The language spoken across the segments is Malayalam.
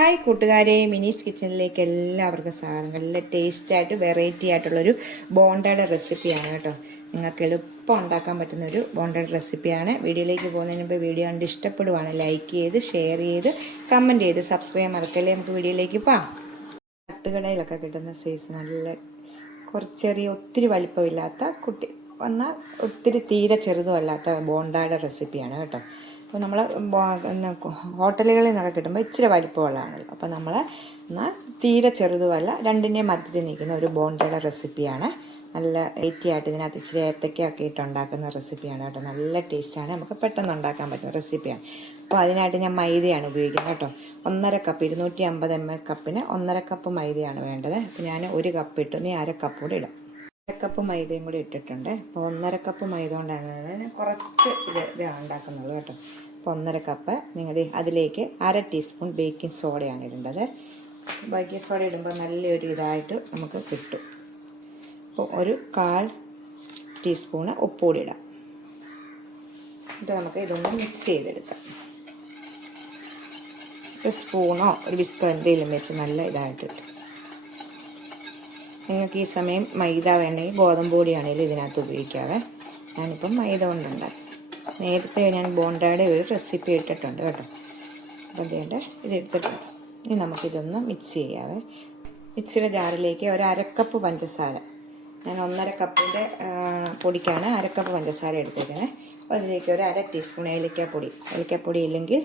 ഹായ് കൂട്ടുകാരെ, മിനീസ് കിച്ചണിലേക്ക് എല്ലാവർക്കും സ്വാഗതം. നല്ല ടേസ്റ്റായിട്ട് വെറൈറ്റി ആയിട്ടുള്ളൊരു ബോണ്ടയുടെ റെസിപ്പിയാണ് കേട്ടോ. നിങ്ങൾക്ക് എളുപ്പം ഉണ്ടാക്കാൻ പറ്റുന്നൊരു ബോണ്ടയുടെ റെസിപ്പിയാണ്. വീഡിയോയിലേക്ക് പോകുന്നതിന് മുമ്പ് വീഡിയോ കണ്ട് ഇഷ്ടപ്പെടുവാണ് ലൈക്ക് ചെയ്ത് ഷെയർ ചെയ്ത് കമൻറ്റ് ചെയ്ത് സബ്സ്ക്രൈബ് മറക്കല്ലേ. നമുക്ക് വീഡിയോയിലേക്ക് പോകാം. തട്ടുകടയിലൊക്കെ കിട്ടുന്ന സൈസ് നല്ല ചെറിയ ഒത്തിരി വലിപ്പമില്ലാത്ത എന്നാൽ ഒത്തിരി തീരെ ചെറുതും അല്ലാത്ത ബോണ്ടയുടെ റെസിപ്പിയാണ് കേട്ടോ. അപ്പോൾ നമ്മൾ ഹോട്ടലുകളിൽ നിന്നൊക്കെ കിട്ടുമ്പോൾ ഇച്ചിരി വലിപ്പമുള്ളതാണല്ലോ. അപ്പോൾ നമ്മൾ എന്നാൽ തീരെ ചെറുതുമല്ല, രണ്ടിൻ്റെയും മധ്യത്തിൽ നിൽക്കുന്ന ഒരു ബോണ്ടയുടെ റെസിപ്പിയാണ്. നല്ല ആയിട്ട് ഇതിനകത്ത് ഇച്ചിരി ഏത്തക്കയൊക്കെ ഇട്ട് ഉണ്ടാക്കുന്ന റെസിപ്പിയാണ് കേട്ടോ. നല്ല ടേസ്റ്റാണ്, നമുക്ക് പെട്ടെന്ന് ഉണ്ടാക്കാൻ പറ്റുന്ന റെസിപ്പിയാണ്. അപ്പോൾ അതിനായിട്ട് ഞാൻ മൈദയാണ് ഉപയോഗിക്കുന്നത് കേട്ടോ. 1.5 കപ്പ് 250 ml കപ്പിന് 1.5 കപ്പ് മൈദയാണ് വേണ്ടത്. അപ്പോൾ ഞാൻ 1 കപ്പ് ഇട്ടു, നീ 1/2 കപ്പ് കൂടി ഇടാം. 1/2 കപ്പ് മൈദയും കൂടി ഇട്ടിട്ടുണ്ട്. അപ്പോൾ 1.5 കപ്പ് മൈദ കൊണ്ടാണ് കുറച്ച് ഇത് ഉണ്ടാക്കുന്നുള്ളൂ കേട്ടോ. അപ്പോൾ 1.5 കപ്പ് നിങ്ങളുടെ അതിലേക്ക് 1/2 ടീസ്പൂൺ ബേക്കിംഗ് സോഡയാണ് ഇടേണ്ടത്. ബേക്കിംഗ് സോഡ ഇടുമ്പോൾ നല്ലൊരു ഇതായിട്ട് നമുക്ക് കിട്ടും. അപ്പോൾ 1/4 ടീസ്പൂണ് ഉപ്പുകൂടി ഇടാം. എന്നിട്ട് നമുക്ക് ഇതൊന്ന് മിക്സ് ചെയ്തെടുക്കാം. ഒരു സ്പൂണോ ഒരു വിസ്കോ എന്തെങ്കിലും വെച്ച് നല്ല ഇതായിട്ട് ഇട്ടു. നിങ്ങൾക്ക് ഈ സമയം മൈദ വേണമെങ്കിൽ ഗോതമ്പ് പൊടിയാണെങ്കിലും ഇതിനകത്ത് ഉപയോഗിക്കാവേ. ഞാനിപ്പം മൈദ കൊണ്ടുണ്ടാക്കി. നേരത്തെ ഞാൻ ബോണ്ടയുടെ ഒരു റെസിപ്പി ഇട്ടിട്ടുണ്ട് കേട്ടോ. അപ്പോൾ അതുകൊണ്ട് ഇത് എടുത്തിട്ടുണ്ട്. ഇനി നമുക്കിതൊന്ന് മിക്സ് ചെയ്യാവേ. മിക്സിയുടെ ജാറിലേക്ക് 1/2 കപ്പ് പഞ്ചസാര, ഞാൻ 1.5 കപ്പിൻ്റെ പൊടിക്കാണ് 1/2 കപ്പ് പഞ്ചസാര എടുത്തേക്കുന്നത്. അപ്പോൾ അതിലേക്ക് 1/2 ടീസ്പൂൺ ഏലക്കാപ്പൊടി ഇല്ലെങ്കിൽ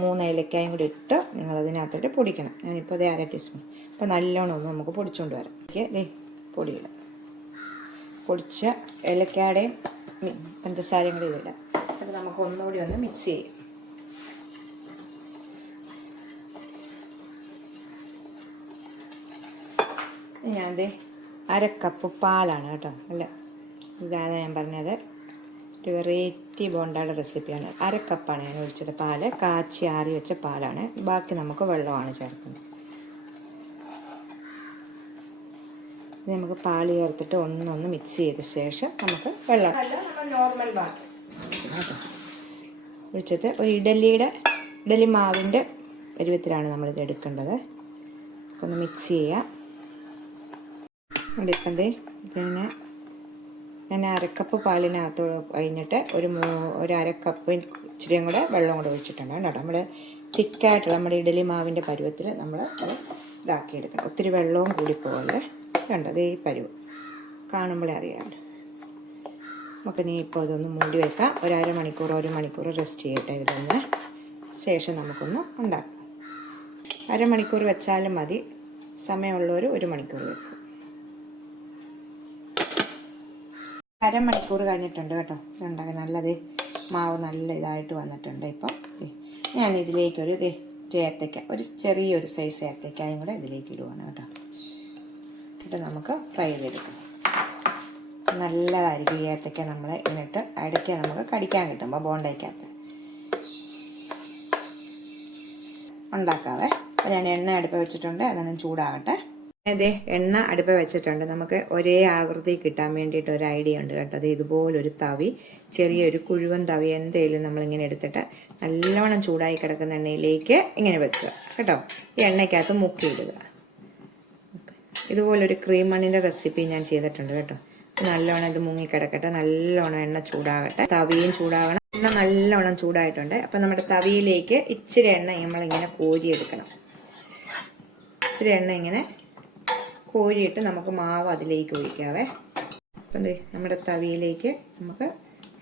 3 ഏലക്കായും കൂടി ഇട്ട് നിങ്ങളതിനകത്തിട്ട് പൊടിക്കണം. ഞാനിപ്പോൾ അതേ 1/2 ടീസ്പൂൺ. അപ്പോൾ നല്ലോണം ഒന്ന് നമുക്ക് പൊടിച്ചുകൊണ്ട് വരാം. പൊടിയിടാം. പൊടിച്ച ഏലക്കായുടെയും പഞ്ചസാരയും കൂടി ഇതിടാം. അത് നമുക്ക് ഒന്നുകൂടി ഒന്ന് മിക്സ് ചെയ്യാം. ഞാനത് 1/2 കപ്പ് പാലാണ് കേട്ടോ. അല്ല, ഇതാണ് ഞാൻ പറഞ്ഞത്, ഒരു വെറൈറ്റി ബോണ്ടയുടെ റെസിപ്പിയാണ്. 1/2 കപ്പാണ് ഞാൻ ഒഴിച്ചത്. പാല് കാച്ചി ആറി വെച്ച പാലാണ്. ബാക്കി നമുക്ക് വെള്ളമാണ് ചേർക്കുന്നത്. ഇത് നമുക്ക് പാല് ചേർത്തിട്ട് ഒന്നൊന്ന് മിക്സ് ചെയ്ത ശേഷം നമുക്ക് വെള്ളം നോർമൽ വാട്ടർ ഒഴിച്ചിട്ട് ഒരു ഇഡലി മാവിൻ്റെ പരുവത്തിലാണ് നമ്മളിത് എടുക്കേണ്ടത്. ഒന്ന് മിക്സ് ചെയ്യാം. ഇപ്പം ഇതിന് ഞാൻ 1/2 കപ്പ് പാലിനകത്ത് കഴിഞ്ഞിട്ട് ഒരു 1/2 കപ്പ് ഇച്ചിരിയും കൂടെ വെള്ളം കൂടെ ഒഴിച്ചിട്ടുണ്ട് കേട്ടോ. നമ്മൾ തിക്കായിട്ടുള്ള നമ്മുടെ ഇഡലി മാവിൻ്റെ പരുവത്തിൽ നമ്മൾ അത് ഇതാക്കിയെടുക്കണം. ഒത്തിരി വെള്ളവും കൂടിപ്പോകല്ലേ. കണ്ടത് ഈ പരുവ് കാണുമ്പോഴേ അറിയാമല്ലോ. നമുക്ക് ഇപ്പോൾ ഇതൊന്ന് മൂടി വെക്കാം. 1 മണിക്കൂർ റെസ്റ്റ് ചെയ്യട്ടെ ഇതൊന്ന്. ശേഷം നമുക്കൊന്ന് ഉണ്ടാക്കാം. 1/2 മണിക്കൂർ വെച്ചാലും മതി. സമയമുള്ളവർ 1 മണിക്കൂർ വെക്കും. 1/2 മണിക്കൂർ കഴിഞ്ഞിട്ടുണ്ട് കേട്ടോ. ഇതുണ്ടാക്കാൻ നല്ലത് മാവ് നല്ല ഇതായിട്ട് വന്നിട്ടുണ്ട്. ഇപ്പം ഞാൻ ഇതിലേക്കൊരു ഏത്തക്ക, ഒരു ചെറിയൊരു സൈസ് ഏത്തക്കായും കൂടെ ഇതിലേക്ക് ഇടുവാണ് കേട്ടോ. എന്നിട്ട് നമുക്ക് ഫ്രൈ ചെയ്തെടുക്കാം. നല്ലതായിരിക്കും ഈ ഏത്തക്ക. നമ്മൾ എന്നിട്ട് ഇടയ്ക്ക് നമുക്ക് കടിക്കാൻ കിട്ടുമ്പോൾ ബോണ്ടയ്ക്കകത്ത് ഉണ്ടാക്കാവേ. അപ്പോൾ ഞാൻ എണ്ണ അടുപ്പ് വെച്ചിട്ടുണ്ട്, അതൊന്നും ചൂടാകട്ടെ. എണ്ണ അടുപ്പ് വെച്ചിട്ടുണ്ട്. നമുക്ക് ഒരേ ആകൃതി കിട്ടാൻ വേണ്ടിയിട്ട് ഒരു ഐഡിയ ഉണ്ട് കേട്ടോ. അത് ഇതുപോലൊരു തവി, ചെറിയൊരു കുഴുവൻ തവി എന്തെങ്കിലും നമ്മളിങ്ങനെ എടുത്തിട്ട് നല്ലോണം ചൂടായി കിടക്കുന്ന എണ്ണയിലേക്ക് ഇങ്ങനെ വെക്കുക കേട്ടോ. ഈ എണ്ണയ്ക്കകത്ത് മുക്കിയിടുക. ഇതുപോലൊരു ക്രീം മണ്ണിൻ്റെ റെസിപ്പി ഞാൻ ചെയ്തിട്ടുണ്ട് കേട്ടോ. നല്ലോണം ഇത് മുങ്ങിക്കിടക്കട്ടെ. നല്ലോണം എണ്ണ ചൂടാകട്ടെ. തവിയും ചൂടാകണം. എണ്ണ നല്ലോണം ചൂടായിട്ടുണ്ട്. അപ്പം നമ്മുടെ തവിയിലേക്ക് ഇച്ചിരി എണ്ണ നമ്മളിങ്ങനെ കോരിയെടുക്കണം. ഇച്ചിരി എണ്ണ ഇങ്ങനെ കോരിയിട്ട് നമുക്ക് മാവ് അതിലേക്ക് ഒഴിക്കാവേ. അപ്പം നമ്മുടെ തവിയിലേക്ക് നമുക്ക്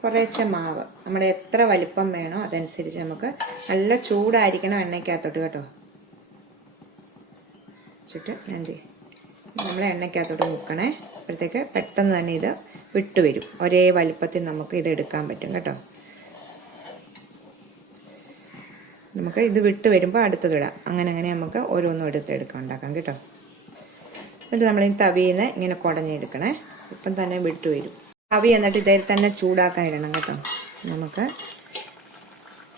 കുറേശ്ശെ മാവ്, നമ്മുടെ എത്ര വലിപ്പം വേണോ അതനുസരിച്ച് നമുക്ക് നല്ല ചൂടായിരിക്കണം എണ്ണയ്ക്കകത്തോട്ട് കേട്ടോ. വെച്ചിട്ട് ഞാൻ നമ്മൾ എണ്ണയ്ക്കകത്തോട്ട് മുക്കണേ. അപ്പോഴത്തേക്ക് പെട്ടെന്ന് തന്നെ ഇത് വിട്ടുവരും. ഒരേ വലിപ്പത്തിൽ നമുക്ക് ഇത് എടുക്കാൻ പറ്റും കേട്ടോ. നമുക്ക് ഇത് വിട്ട് വരുമ്പോൾ അടുത്തത് ഇടാം. അങ്ങനെ നമുക്ക് ഓരോന്നും എടുക്കാൻ ഉണ്ടാക്കാം കേട്ടോ. എന്നിട്ട് നമ്മൾ ഈ തവിയിൽ നിന്ന് ഇങ്ങനെ കുടഞ്ഞെടുക്കണേ. ഇപ്പം തന്നെ വിട്ട് വരും. തവി എന്നിട്ട് ഇതിൽ തന്നെ ചൂടാക്കാൻ ഇടണം കേട്ടോ. നമുക്ക്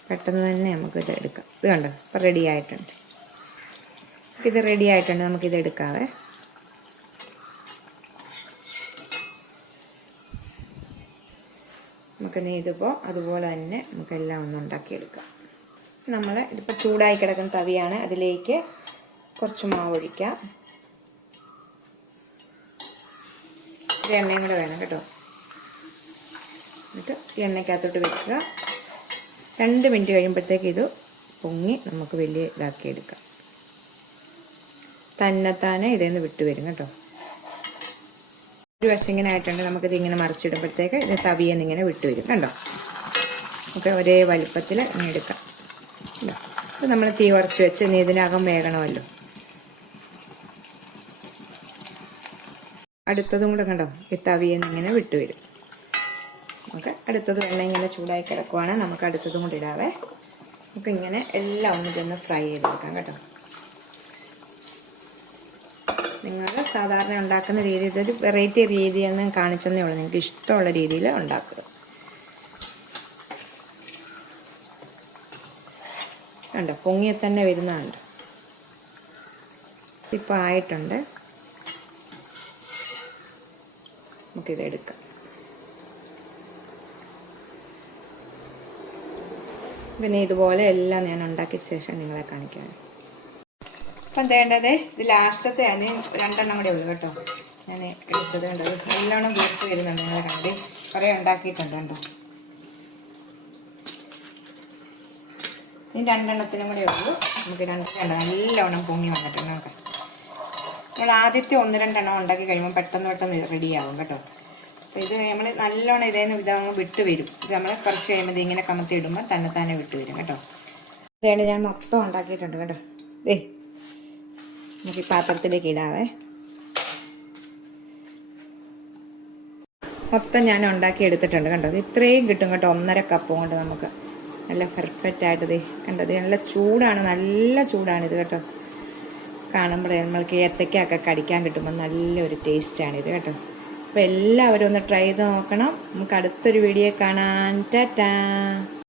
പെട്ടെന്ന് തന്നെ നമുക്ക് ഇത് എടുക്കാം. ഇത് കണ്ടോ, ഇപ്പം റെഡി ആയിട്ടുണ്ട്. ഇത് റെഡി ആയിട്ടുണ്ട്. നമുക്കിത് എടുക്കാവേ. നമുക്ക് ഇതിപ്പോൾ അതുപോലെ തന്നെ നമുക്കെല്ലാം ഒന്ന് ഉണ്ടാക്കിയെടുക്കാം. നമ്മൾ ഇതിപ്പോൾ ചൂടായി കിടക്കുന്ന തവിയാണ്, അതിലേക്ക് കുറച്ച് മാവ് ഒഴിക്കാം. ഇച്ചിരി എണ്ണയും കൂടെ വേണം കേട്ടോ. എന്നിട്ട് ഈ എണ്ണയ്ക്കകത്തോട്ട് വെക്കുക. 2 മിനിറ്റ് കഴിയുമ്പോഴത്തേക്ക് ഇത് പൊങ്ങി നമുക്ക് വലിയ ഇതാക്കി എടുക്കാം. തന്നെത്താനെ ഇതേന്ന് വിട്ട് വരും കേട്ടോ. ഒരു വശം ഇങ്ങനെ ആയിട്ടുണ്ട്. നമുക്കിത് ഇങ്ങനെ മറിച്ചിടുമ്പോഴത്തേക്ക് ഇത് തവിയെന്ന് ഇങ്ങനെ വിട്ട് വരും കണ്ടോ. നമുക്ക് ഒരേ വലുപ്പത്തിൽ ഇങ്ങനെ എടുക്കാം. ഇത് നമ്മൾ തീ കുറച്ച് വെച്ച് ഇനി ഇതിനകം വേകണമല്ലോ. അടുത്തതും കൂടെ കണ്ടോ, ഈ തവിയെന്ന് ഇങ്ങനെ വിട്ട് വരും. നമുക്ക് അടുത്തത് വെള്ളം ഇങ്ങനെ ചൂടായി കിടക്കുവാണ്. നമുക്ക് അടുത്തതും കൂടി ഇടാവേ. നമുക്ക് ഇങ്ങനെ എല്ലാം ഒന്നിട്ടൊന്ന് ഫ്രൈ ചെയ്തെടുക്കാം കേട്ടോ. നിങ്ങൾ സാധാരണ ഉണ്ടാക്കുന്ന രീതി, ഇതൊരു വെറൈറ്റി രീതിയെന്ന് കാണിച്ചെന്നേ ഉള്ളൂ. നിങ്ങൾക്ക് ഇഷ്ടമുള്ള രീതിയിൽ ഉണ്ടാക്കുക. കണ്ടോ, പൊങ്ങിയെ തന്നെ വരുന്നുണ്ട്. ഇപ്പം ആയിട്ടുണ്ട്. നമുക്കിത് എടുക്കാം. പിന്നെ ഇതുപോലെ എല്ലാം ഞാൻ ഉണ്ടാക്കിയ ശേഷം നിങ്ങളെ കാണിക്കാം. അപ്പം വേണ്ടത് ഇത് ലാസ്റ്റത്തെ അതിന് 2 എണ്ണം കൂടെ ഉള്ളു കേട്ടോ. ഞാൻ എടുത്തത് കണ്ടത് നല്ലോണം വീർത്ത് വരുന്നുണ്ട്. നിങ്ങളെ കണ്ട് കുറേ ഉണ്ടാക്കിയിട്ടുണ്ട് കേട്ടോ. ഇനി 2 എണ്ണത്തിനും കൂടെ ഉള്ളൂ. നമുക്ക് 2 നല്ലോണം പൊങ്ങി വന്നിട്ടുണ്ട്. നമുക്ക് നമ്മൾ ആദ്യത്തെ 1-2 എണ്ണം ഉണ്ടാക്കി കഴിയുമ്പോൾ പെട്ടെന്ന് റെഡിയാവും കേട്ടോ. അപ്പോൾ ഇത് നമ്മൾ നല്ലോണം ഇതങ്ങ് വിട്ട് വരും. ഇത് നമ്മൾ കുറച്ച് കഴിയുമ്പോൾ ഇങ്ങനെ കമത്തി ഇടുമ്പോൾ തന്നെ വിട്ട് വരും കേട്ടോ. അതുകൊണ്ട് ഞാൻ മൊത്തം ഉണ്ടാക്കിയിട്ടുണ്ട് കേട്ടോ. നമുക്ക് ഈ പാത്രത്തിലേക്ക് ഇടാവേ. മൊത്തം ഞാൻ ഉണ്ടാക്കി എടുത്തിട്ടുണ്ട് കണ്ടോ. ഇത് ഇത്രയും കിട്ടും കേട്ടോ. 1.5 കപ്പ് കൊണ്ട് നമുക്ക് നല്ല പെർഫെക്റ്റ് ആയിട്ട് ഇത് കണ്ടത്. നല്ല ചൂടാണ്, നല്ല ചൂടാണിത് കേട്ടോ. കാണുമ്പോഴേ നമ്മൾക്ക് ഏത്തയ്ക്കൊക്കെ കടിക്കാൻ കിട്ടുമ്പോൾ നല്ലൊരു ടേസ്റ്റാണിത് കേട്ടോ. അപ്പോൾ എല്ലാവരും ഒന്ന് ട്രൈ ചെയ്ത് നോക്കണം. നമുക്ക് അടുത്തൊരു വീഡിയോ കാണാൻ. ടാറ്റാ.